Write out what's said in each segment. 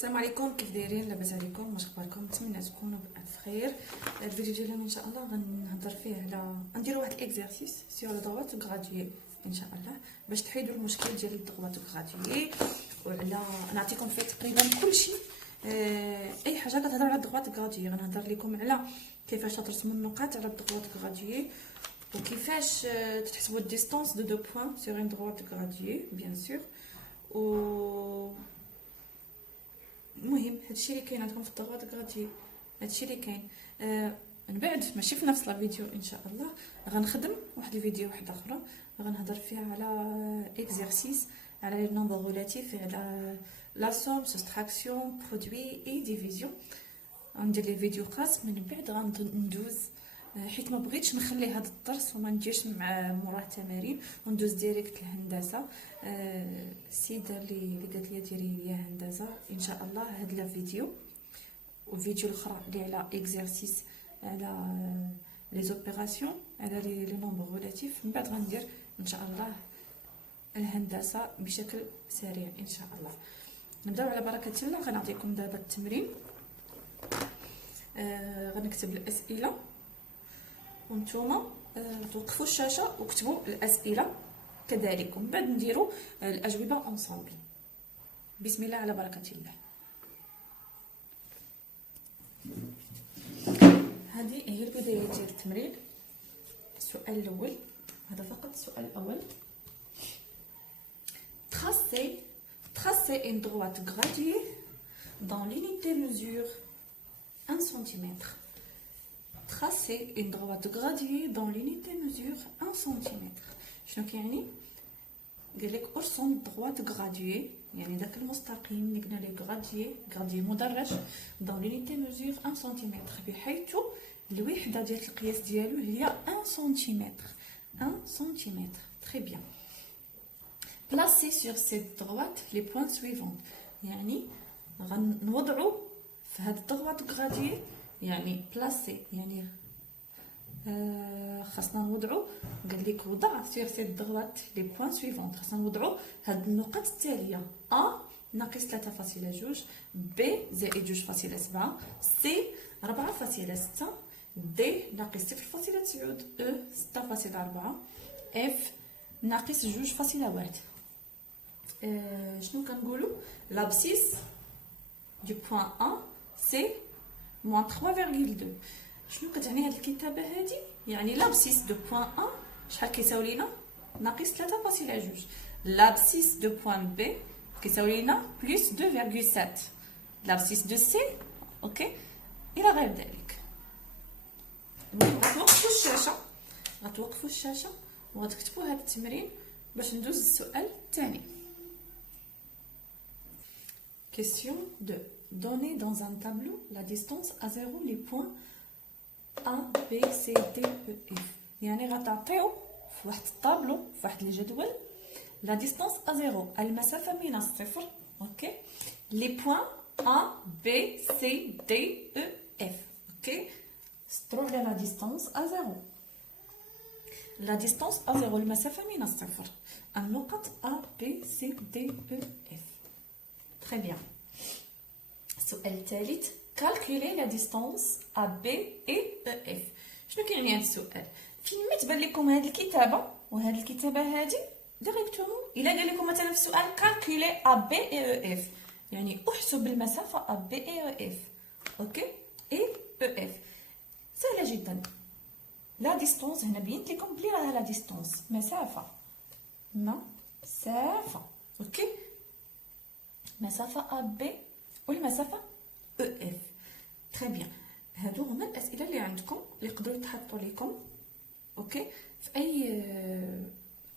السلام عليكم، كيف دايرين؟ لاباس عليكم؟ واش اخباركم؟ نتمنى تكونوا بألف خير. الفيديو ديالنا ان شاء الله غنهضر فيه على نديروا واحد الاكزرسيس سيغ لو دوات غراديي ان شاء الله باش تحيدوا المشكل ديال الضغوات غراديي، وعلى نعطيكم فيه تقريبا كلشي. اي حاجه كتهضر على الضغوات غراديي غنهضر لكم على كيفاش ترسموا النقاط على الضغوات غراديي، وكيفاش تحسبوا الديستانس دو بوين سيغ اون droite غراديي بيان سور. و المهم هادشي اللي كاين عندكم في الضغوات غراديي، هادشي اللي كاين. من بعد ماشي في نفس الفيديو ان شاء الله غنخدم واحد الفيديو واحد اخرى غنهضر فيها على اكزرسيس على لي نومبر ريلاتيف، على لا سوم سوستراكسيون برودوي اي ديفيزيون. غندير لي فيديو خاص. من بعد غندوز حيت ما بغيتش نخلي هذا الدرس وما نديرش مع موراه التمارين وندوز ديريكت الهندسه. السيده اللي قالت لي ديري ليا هندسه ان شاء الله هاد لا فيديو والفيديو الاخرى اللي على اكزرسيس على لي زوبيراسيون على لي نومبر ريلاتيف. من بعد غندير ان شاء الله الهندسه بشكل سريع ان شاء الله. نبداو على بركه الله. غنعطيكم دابا التمرين. غنكتب الاسئله وانتوما توقفوا الشاشه وكتبوا الاسئله كذلك، ومن بعد نديروا الاجوبه اونصومبل. بسم الله على بركه الله. هذه هي البدايه ديال التمرين. السؤال الاول، هذا فقط السؤال الاول. tracez une droite graduée dans l'unité mesure 1 cm. Tracer une droite graduée dans l'unité mesure 1 cm. شنو كيعني؟ قال لك ارسم droite graduée، يعني داك المستقيم اللي قلنا ليه غراديي مدرج dans l'unité mesure 1 cm، بحيث الوحده ديال القياس ديالو هي 1 cm. 1 cm. très bien. Placez sur cette droite les points suivants. يعني غنوضعوا في هاد الضغوات غراديي، يعني بلاسي يعني خاصنا نوضعوا. قال لك وضع سير سيت ضغوات لي بوين سويفونت، خاصنا نوضعوا هاد النقط التاليه: ا ناقص 3.2، ب زائد 2.7، سي 4.6، دي ناقص 0.9، او 6.4، اف ناقص 2.1. شنو كنقولوا؟ لابسيس دو بوين ا سي moins 3,2. شنو كتعني هاد الكتابه هادي؟ يعني لابسيس دو بوين ا شحال كيساوي لينا؟ ناقص 3.2. لابسيس دو بوين بي كيساوي لينا بلس 2,7. لابسيس دو سي اوكي الى غير ذلك. غتوقفوا الشاشه وغتكتبوا هاد التمرين باش ندوز السؤال الثاني. Question 2. Donnez dans un tableau la distance à 0 les points A, B, C, D, E, F. يعني غتعطيو في واحد الطابلو في واحد الجدول la distance à 0 المسافة من الصفر اوكي les points A, B, C, D, E, F. اوكي سطروا على la distance à 0. la distance à 0 المسافة من الصفر، النقط A, B, C, D, E, F. très bien. السؤال الثالث، calculer la distance à B et EF. شنو كيعني هذا السؤال؟ فين ما تبان لكم هذه الكتابه وهذه الكتابه هذه ديريكتومون، الا قال لكم مثلا في السؤال calculer à B et EF يعني احسب المسافه à B et EF اوكي et EF. سهله جدا. لا ديستونس هنا بينت لكم بلي راها لا ديستونس مسافه اوكي مسافه A B والمسافه EF. تري بيان. هادو هما الاسئله اللي عندكم اللي يقدروا يتحطوا لكم اوكي في اي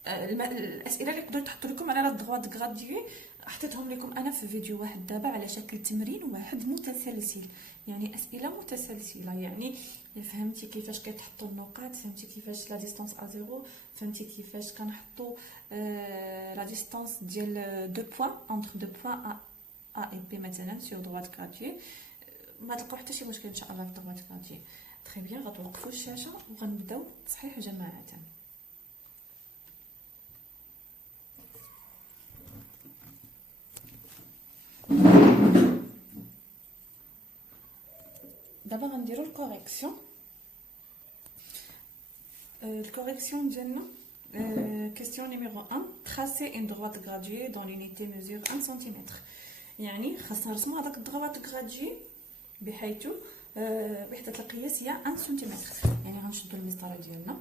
الاسئله اللي يقدروا يتحطوا لكم على الضغوات غراديي. حطيتهم لكم انا في فيديو واحد دابا على شكل تمرين واحد متسلسل، يعني اسئله متسلسله. يعني فهمتي كيفاش كيتحطوا النقاط، فهمتي كيفاش لا ديستانس ا 0، فهمتي كيفاش كنحطوا لا ديستانس ديال دو بوين انتر دو بوين A et B مثلا sur droite غراديي. ما تلقاو حتى شي مشكل ان شاء الله في الضغوات غراديي. تري بيان. غتوقفوا الشاشه وغنبداو تصحيح جماعه. دابا غنديروا الكوريكسيون. الكوريكسيون ديالنا question numéro 1. Tracer une droite graduée dont l'unité mesure 1 cm. يعني خاصنا نرسموا هذاك الدروات graduée بحيث وحدة القياس هي 1 سنتيمتر. يعني غنشدوا المسطره ديالنا.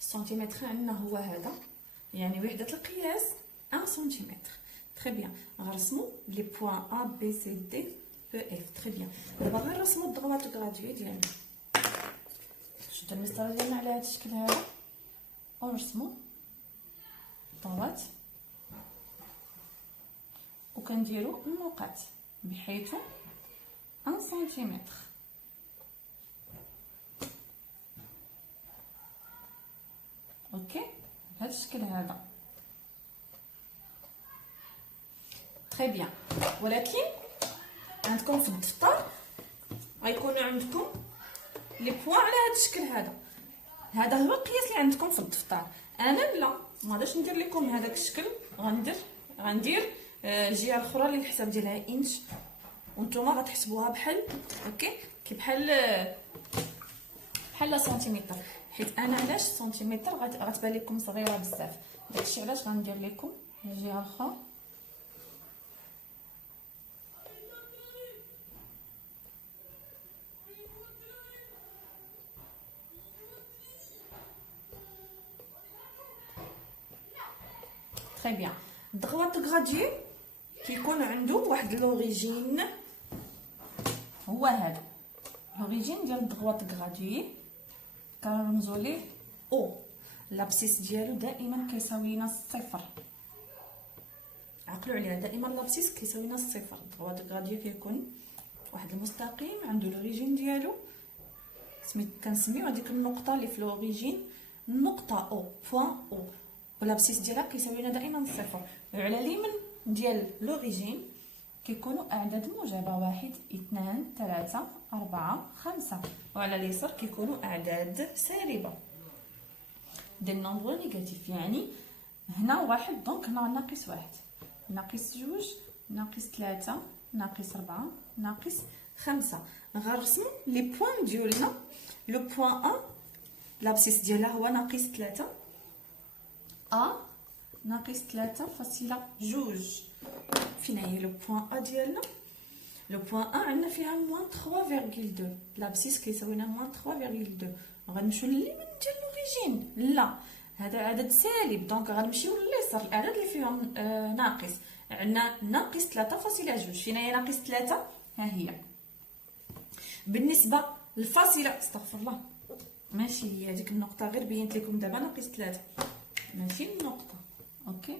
السنتيمتر عندنا هو هذا، يعني وحدة القياس 1 سنتيمتر. تري بيان. غنرسموا لي بوين A B C D E F. تري بيان. دابا غنرسموا الدروات graduée ديالنا. شدوا المسطره ديالنا على هذا الشكل هذا ونرسموا الضوات وكنديروا النقاط بحيث 1 سنتيمتر. اوكي بهذا الشكل هذا. تري بيان. ولكن عندكم في الدفتر غيكونوا عندكم لي بوين على هذا الشكل هذا. هذا هو القياس اللي عندكم في الدفتر. انا لا ما غاديش ندير لكم هذاك الشكل، غندير الجهه الاخرى اللي الحساب ديالها انش، وانتم غتحسبوها بحال اوكي كي بحال سنتيمتر، حيت انا علاش سنتيمتر غتبان لكم صغيره بزاف. داكشي علاش غندير لكم الجهه الاخرى. تري بيان. الدغوات غراديي كيكون عنده واحد لوريجين، هو هذا لوريجين ديال الدغوات غراديي كنرمزوا ليه او. لابسيس ديالو دائما كيساوي لنا الصفر. عقلوا عليها، دائما لابسيس كيساوي لنا الصفر. الدغوات غراديي كيكون واحد المستقيم عنده لوريجين ديالو، كنسميو هذيك النقطه اللي في لوريجين النقطه او بوين او، والابسيس ديالها كيساوي لنا دائما الصفر. وعلى اليمين ديال لوريجين كيكونوا اعداد موجبه 1 2 3 4 5، وعلى اليسار كيكونوا اعداد سالبه دي نومبر نيجاتيف. يعني هنا واحد، دونك هنا ناقص واحد، ناقص جوج، ناقص 3، ناقص 4، ناقص 5. غنرسموا لي بوين ديالنا. لو بوين 1 لابسيس ديالها هو ناقص 3، ا ناقص 3.2. فين هي لو بوين ا ديالنا؟ لو بوين ا عندنا فيها موان 3.2، لابسيس كيساوي لنا موان 3.2. غنمشيو لليمين ديال لوريجين، لا هذا عدد سالب، دونك غنمشيو لليسار الاعداد اللي فيهم ناقص. عندنا ناقص 3.2. فين هي ناقص 3؟ ها هي. بالنسبه للفاصله، استغفر الله، ماشي هي هذيك النقطه، غير بينت لكم دابا ناقص 3 ماشي النقطه. اوكي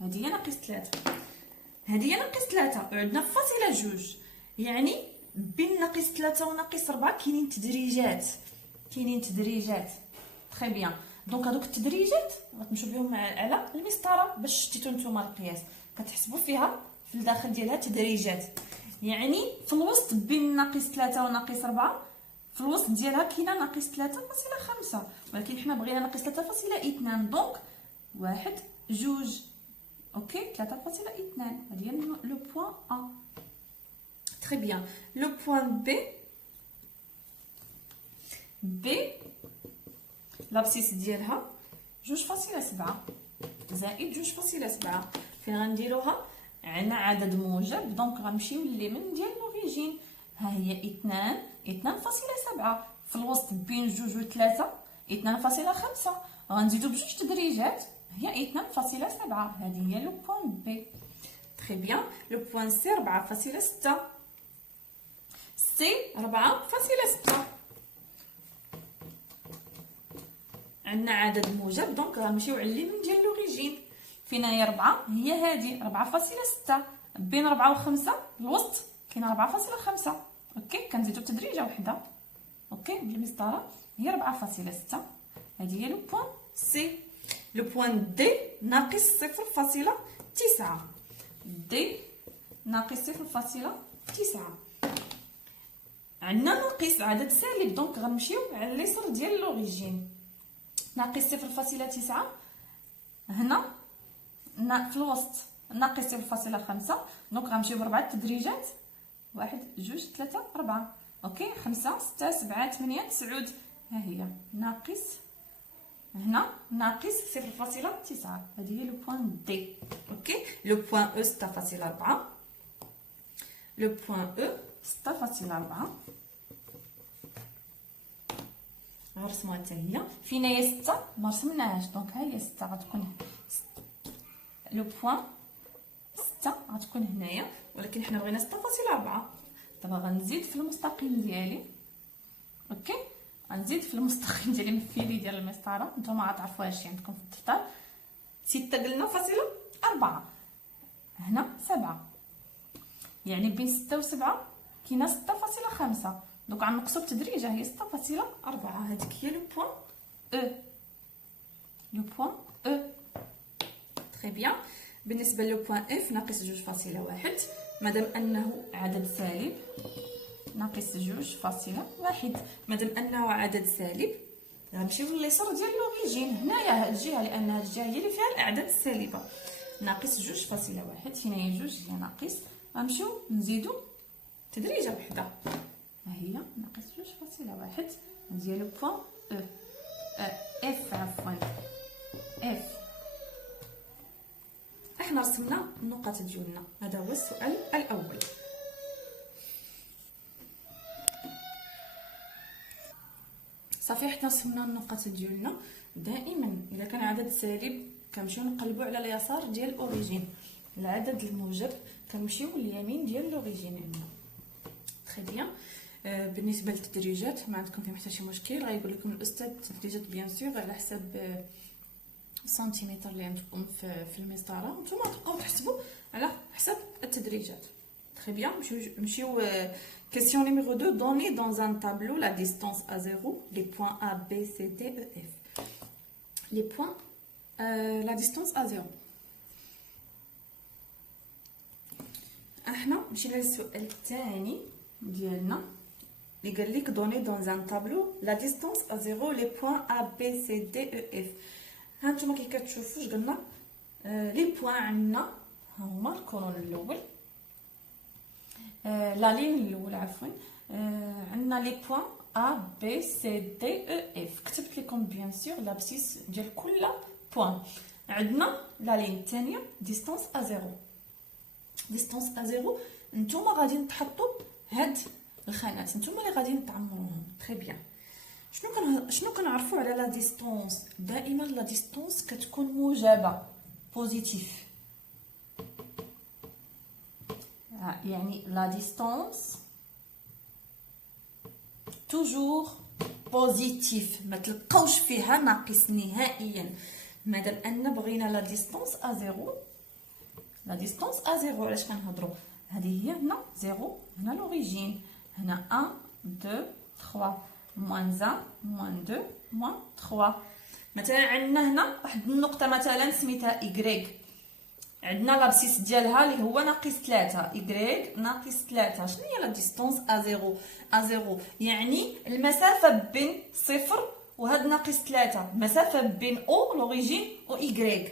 هذه هي ناقص 3، هذه هي ناقص 3، وعندنا فاصله جوج. يعني بين ناقص 3 وناقص 4 كاينين تدريجات. تري بيان. دونك هذوك التدريجات غتمشيو بهم على المسطره باش شتيتو نتوما القياس، كتحسبوا فيها في الداخل ديالها تدريجات. يعني في الوسط بين ناقص 3 وناقص 4 في الوسط ديالها كاينه ناقص 3.5، ولكن حنا بغينا ناقص 3.2، دونك 1 2. اوكي 3.2. هذه هي لو بوين ا. تري بيان. لو بوين بي لابسيس ديالها 2.7 زائد 2.7. فين غنديروها؟ عندنا عدد موجب، دونك غنمشيو لليمين ديال لوريجين. ها هي 2.7 في الوسط بين 2 و 3 2.5. غنزيدو بجوج تدريجات هي 2.7. هذه هي لو بوين بي. تري بيان. لو بوين سي 4.6. سي 4.6. عندنا عدد موجب، دونك غنمشيو على اليمين ديال لوريجين. فين هي 4؟ هي هذه 4.6. بين 4 و 5 الوسط كاين 4.5. اوكي كنزيدو تدريجه وحده. اوكي بالمسطره هي 4.6. هذه هي لو بوين سي. لو بوين دي ناقص 0.9. دي ناقص 0.9. عندنا ناقص عدد سالب، دونك غنمشيو على اليسار ديال لوريجين. ناقص 0.9 هنا في الوسط ناقص 0.5، دونك غنمشيو ب4 تدريجات 1 2 3 4. اوكي 5 6 7 8 9. ها هي ناقص هنا ناقص 0.9. هذه هي لو بوين دي. اوكي لو بوين او 6.4. لو بوين او 6.4 غنرسموها حتى هي. فين هي 6 ما رسمناهاش، دونك ها هي 6 غتكون لو بوين 6 غتكون هنايا، ولكن حنا بغينا 6.4. دابا غنزيد في المستقيم ديالي. اوكي غنزيد في المستقيم ديالي مفيلي ديال المسطره، نتوما غتعرفوها هادشي عندكم في الدفتر. 6 قلنا فاصله 4. هنا 7، يعني بين 6 و 7 كاينه 6.5. دونك غنقصو بتدريجه هي 6.4. هذيك هي لو بوين او. لو بوين او تري بيان. بالنسبه لو بوين اف ناقص 2.1، مادام انه عدد سالب ناقص 2.1. مادام انه عدد سالب غنمشيو لليسار ديال لوريجين هنايا هاد الجهه، لان هاد الجهه هي اللي فيها الاعداد السالبه. ناقص 2.1 فين هي 2 هي ناقص. غنمشيو نزيدو تدريجه بحدا. ها هي ناقص 2.1 ديال بوين او اف عفوا اف. احنا رسمنا النقط ديالنا. هذا هو السؤال الاول. صافي حنا رسمنا النقط ديالنا. دائما اذا كان عدد سالب كنمشيو نقلبوا على اليسار ديال الاوريجين، العدد الموجب كنمشيو لليمين ديال الاوريجين عندنا. تري بيان. بالنسبه للتدريجات ما عندكم فيهم حتى شي مشكل، غايقول لكم الاستاذ التدريجات بيان سور على حسب السنتيمتر اللي عندكم في المسطره، نتوما تبقاو تحسبوا على حسب التدريجات. تري بيان. نمشيو question numéro 2. Donnez dans un tableau la distance à 0 les points A B C D E F. Les points la distance à 0. احنا مشينا للسؤال الثاني ديالنا اللي قال لك donner dans un tableau la distance à 0 les points A B C D E F. ها نتوما كي كتشوفوا اش قلنا لي بوين عندنا ها هما الكولون الاول، لا لين الاول عفوا. عندنا لي بوين A B C D E F. كتبت لكم بيان سور لابسيس ديال كل بوين. عندنا لا لين الثانيه ديستانس ا 0. ديستانس ا 0 نتوما غادي تحطوا هاد الخانات، نتوما اللي غادي تعمروهم. تري بيان. شنو كنعرفوا على لا ديستانس؟ دائما لا ديستانس كتكون موجبه بوزيتيف، يعني لا ديستانس توجور بوزيتيف، ما تلقاوش فيها ناقص نهائيا. مادام ان بغينا لا ديستانس ا 0. لا ديستانس ا 0 علاش كنهضروا؟ هذه هي هنا 0 هنا لوريجين، هنا 1 2 3 moins 1 moins 2 moins 3. مثلا عندنا هنا واحد النقطه مثلا سميتها y، عندنا لابسيس ديالها اللي هو ناقص 3 y ناقص 3. شنو هي لا ديستانس ا 0؟ ا 0 يعني المسافه بين صفر وهاد ناقص 3، المسافه بين او لوريجين و y.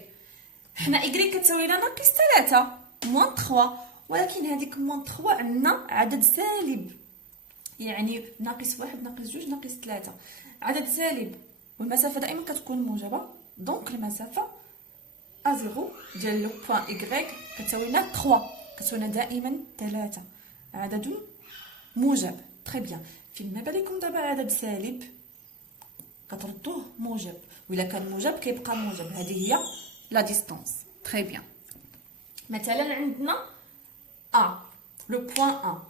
حنا y كتساوي لنا ناقص 3 موان 3، ولكن هذيك موان 3 عندنا عدد سالب، يعني ناقص 1 ناقص 2 ناقص 3 عدد سالب، والمسافه دائما كتكون موجبه. دونك المسافه ا 0 ديال لو بوين y كتساوي لنا 3، كتساوي لنا دائما 3 عدد موجب. تري بيان. فين ما بالكم دابا عدد سالب كتردوه موجب، وإلا كان موجب كيبقى موجب. هذه هي لا ديستانس. تري بيان. مثلا عندنا ا لو بوين ا،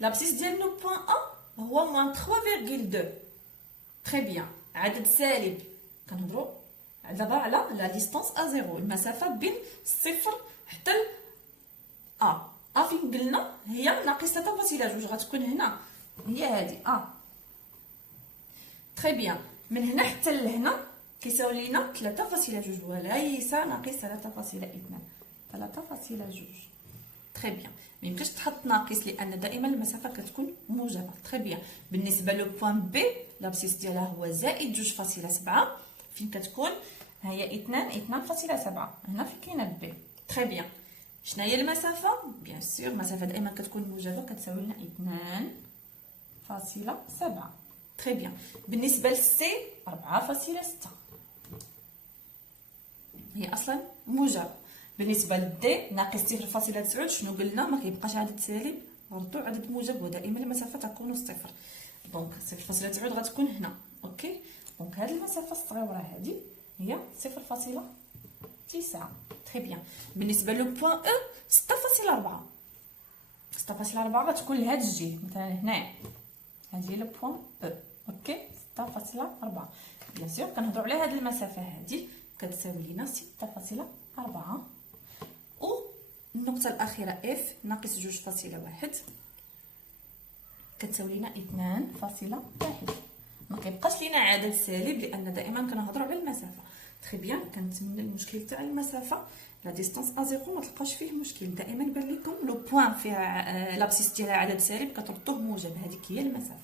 لابسيس ديال لو بوين ا هو موان 3.2. تري بيان. عدد سالب كنهضروا دابا على لا ديستانس ا 0، المسافه بين الصفر حتى ا فين قلنا هي ناقص 3.2 غتكون هنا، هي هذه ا. تري بيان. من هنا حتى لهنا كيساوي لينا 3.2 وليس ناقص 3.2. 3.2. تري بيان. ما يمكنش تحط ناقص لان دائما المسافه كتكون موجبه. تري بيان. بالنسبه لو بوين بي لابسيس ديالها هو زائد 2.7، فين كتكون ها هي 2.7 هنا فين كاينه بي. تري بيان. شنو هي المسافه؟ بيان سور المسافه دائما كتكون موجبه، كتساوي لنا 2.7. تري بيان. بالنسبه للسي 4.6 هي اصلا موجبه. بالنسبه للدي ناقص 0.9 شنو قلنا؟ ما كيبقاش عدد سالب، ردوا عدد موجب، ودائما المسافه تكون صفر. دونك 0.9 غتكون هنا. اوكي، دونك هذه المسافه الصغيره هذه هي 0.9. تري بيان. بالنسبه لو بوين او 6.4 غتكون لهاد الجهه، مثلا هنايا هذه هي لو بوين او. اوكي 6.4. بيان سور كنهضروا على هذه المسافه هذه كتساوي لنا 6.4. و النقطه الاخيره اف ناقص 2.1 كتساوي لنا 2.1. ما كيبقاش لينا عدد سالب لان دائما كنهضروا على المسافه. تري بيان. كنتمنى المشكل تاع المسافه لا ديستانس ا زيرو ما تلقاش فيه مشكل، دائما بان لكم لو بوين فيها لابسيس ديالها عدد سالب كتردوه موجب، هذيك هي المسافه.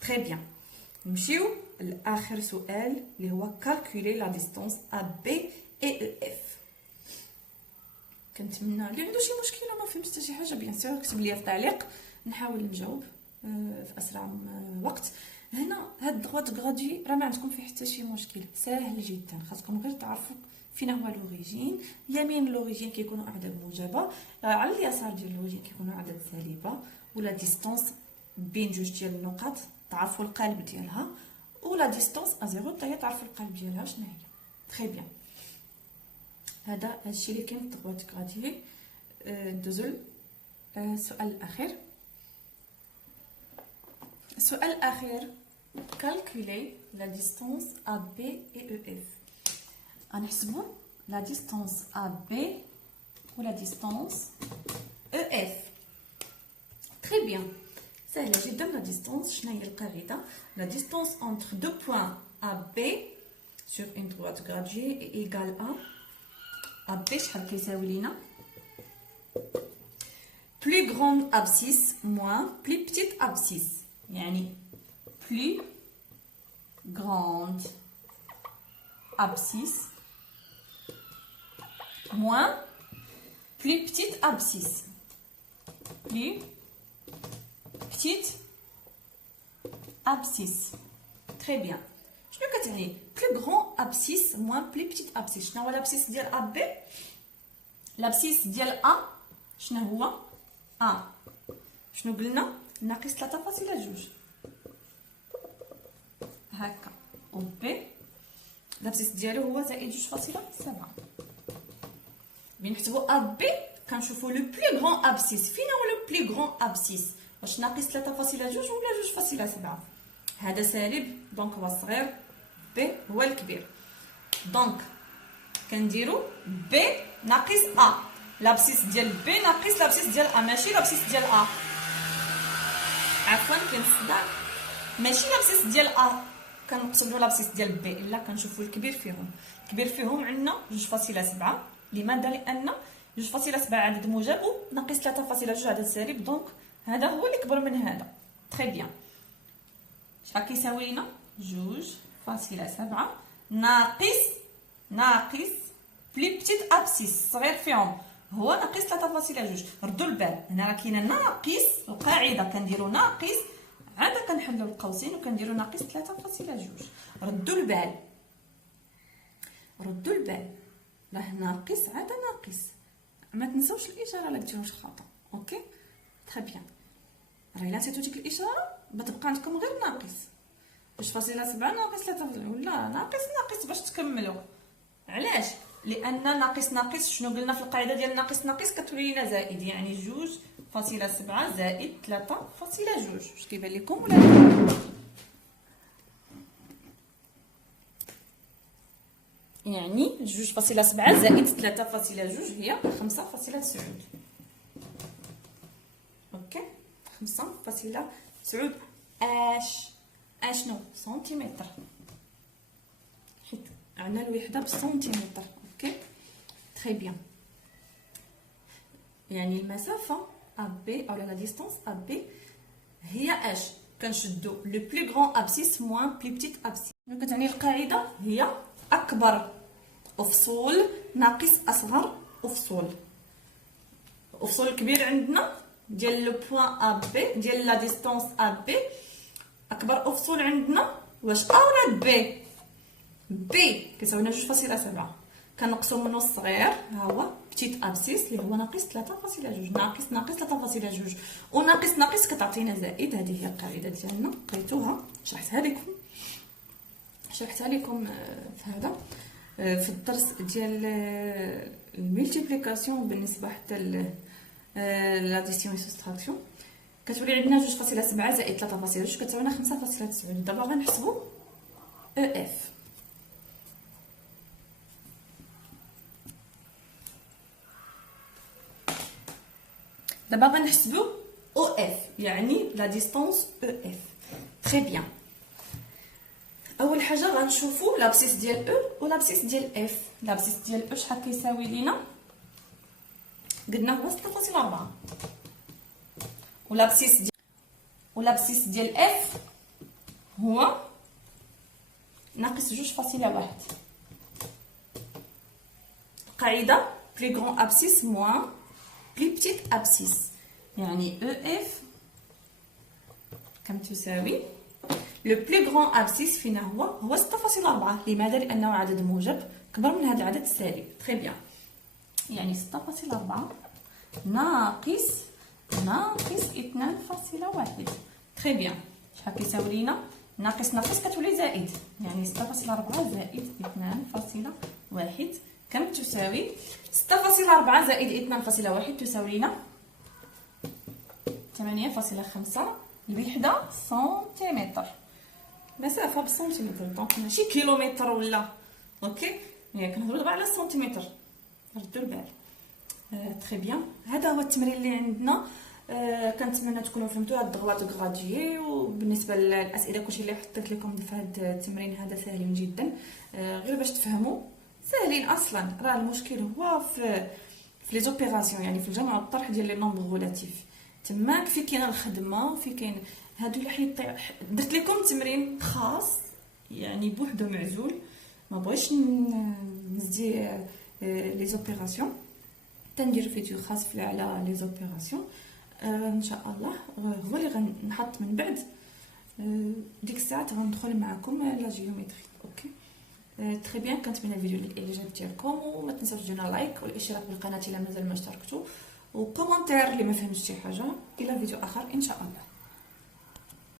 تري بيان. نمشيو لاخر سؤال اللي هو كالكولي لا ديستانس ا بي اي او اف. كنتمنى اللي عنده شي مشكل وما فهمش حتى شي حاجه بيان سور كتب لي في تعليق نحاول نجاوب في اسرع وقت. هنا هاد دغوات غادي راه ما عندكم فيه حتى شي مشكل، ساهل جدا، خاصكم غير تعرفوا فين هو لوريجين. يمين لوريجين كيكونوا اعداد موجبه، على اليسار ديال لوريجين كيكونوا اعداد سالبه، ولا ديستانس بين جوج ديال النقط تعرفوا القالب ديالها، ولا ديستانس ا زيرو حتى هي تعرفوا القالب ديالها شنو هي. تري بيان. هذا الشيء اللي كاين في دغوات غادي. ندوزو السؤال الاخير. السؤال الاخير calculer la distance AB et EF. غنحسبوا la distance AB ou la distance EF. Très bien. سهله جدا. la distance شنو هي القاعده؟ la distance entre deux points AB sur une droite graduée est égale à AB شحال كيساوي لينا plus grande abscisse moins plus petite abscisse. يعني plus grande abscisse moins plus petite abscisse. Plus petite abscisse. Très bien. شنو كتعني plus grand abscisse moins plus petite abscisse؟ شنو هو l'abscisse ديال ا بي؟ l'abscisse ديال ا شنو هو؟ ا شنو قلنا؟ ناقص 3.2 هكا، و بي لابسيس ديالو هو زائد 2.7. بنحسبوا ا بي كنشوفوا لو بلي غون ابسيس. فين هو لو بلي غون ابسيس؟ واش ناقص 3.2 ولا 2.7؟ هذا سالب دونك هو الصغير، بي هو الكبير. دونك كنديرو بي ناقص ا، لابسيس ديال بي ناقص لابسيس ديال ا، ماشي لابسيس ديال ا. عفوا كاين الصداع، ماشي لابسيس ديال ا كنقصدوا لابسيس ديال بي، الا كنشوفوا الكبير فيهم. الكبير فيهم عندنا 2.7. لماذا؟ لان 2.7 عدد موجب وناقص 3.2 عدد سالب، دونك هذا هو اللي كبر من هذا. تري بيان. شحال كيساوي لنا 2.7 ناقص بلي بتيت ابسيس صغير فيهم هو ناقص 3.2. ردوا البال هنا راه كاينه ناقص، القاعده كنديروا ناقص عاد كنحلوا القوسين وكنديروا ناقص 3.2. ردوا البال راه ناقص عاد ناقص، ما تنساوش الاشاره لا ديروش خطا. اوكي تري بيان. راه الا نسيتو ديك الاشاره بتبقى عندكم غير ناقص 2.7 ناقص 3 ولا ناقص باش تكملوا. علاش؟ لان ناقص شنو قلنا في القاعده ديال ناقص كتولي لنا زائد، يعني 2.7 زائد 3.2. واش كيبان لكم ولا لا؟ يعني 2.7 زائد 3.2 هي 5.9. اوكي 5.9 اشنو سنتيمتر، حيت عندنا الوحده بالسنتيمتر. اوكي تري بيان. يعني المسافه ا بي او لا ديستانس ا بي هي اش؟ كنشدو لو بلو غران ابسيس موان بلو بتيت ابسيس. شنو كتعني القاعده؟ هي اكبر افصول ناقص اصغر افصول. الافصول الكبير عندنا ديال لو بوين ا بي ديال لا ديستونس ا بي، اكبر افصول عندنا واش ا ولا بي؟ بي كيساوي لنا 2.7، كنقصوا منه الصغير ها هو بتيت ابسيس اللي هو ناقص 3.2، ناقص 3.2 وناقص ناقص كتعطينا زائد. هذه هي القاعده ديالنا، قريتوها شرحتها لكم في هذا في الدرس ديال الملتيبليكاسيون بالنسبه حتى لاديسيون و سوستراكسيون. كتولي عندنا 2.7 زائد 3.2 كتساوي لنا 5.9. دابا غنحسبوا او اف. دابا غنحسبوا او اف يعني لا ديستونس او اف. تري بيان. اول حاجه غنشوفوا لابسيس ديال او ولابسيس ديال اف. لابسيس ديال او شحال كيساوي لينا؟ قلنا هو 6.4، ولابسيس ديال اف هو ناقص 2.1. القاعده بلي غران ابسيس موان بلي بتيت ابسيس، يعني او اف كم تساوي لو بلي غران ابسيس فينا هو 6.4. لماذا؟ لانه عدد موجب كبر من هذا العدد السالب. تري بيان، يعني 6.4 ناقص 2.1. تري بيان. شحال كيساوي لينا؟ ناقص كتولي زائد، يعني 6.4 زائد 2.1 كم تساوي 6.4 زائد 2.1 تساوي لنا 8.5 الوحده سنتيمتر. مسافه بالسنتيمتر، دونك ماشي كيلومتر ولا اوكي، يعني كنهضروا دابا على السنتيمتر، ردوا البال. تري بيان. هذا هو التمرين اللي عندنا. كنتمنى تكونوا فهمتوا هاد الدغوات غراديي. وبالنسبه للاسئله كلشي اللي حطيت لكم في هذا التمرين هذا ساهلين جدا، غير باش تفهموا ساهلين اصلا. راه المشكل هو في لي زوبيراسيون، يعني في الجمع والطرح ديال لي نومبر غولاتيف. تماك في كاين الخدمه، في كاين هادو اللي حيت درت لكم تمرين خاص يعني بوحدو معزول، ما بغيتش نزدي لي زوبيراسيون. تندير فيديو خاص على لي زوبيراسيون ان شاء الله، هو اللي غنحط من بعد. ديك الساعه غندخل معكم لا جيومتري. اوكي تري بيان. كنتمنى الفيديو الاعجاب ديالكم، وما تنساوش ديروا لايك والاشتراك بالقناه الا مازال ما اشتركتوا، وكومونتير اللي ما فهمتش شي حاجه. الى فيديو اخر ان شاء الله.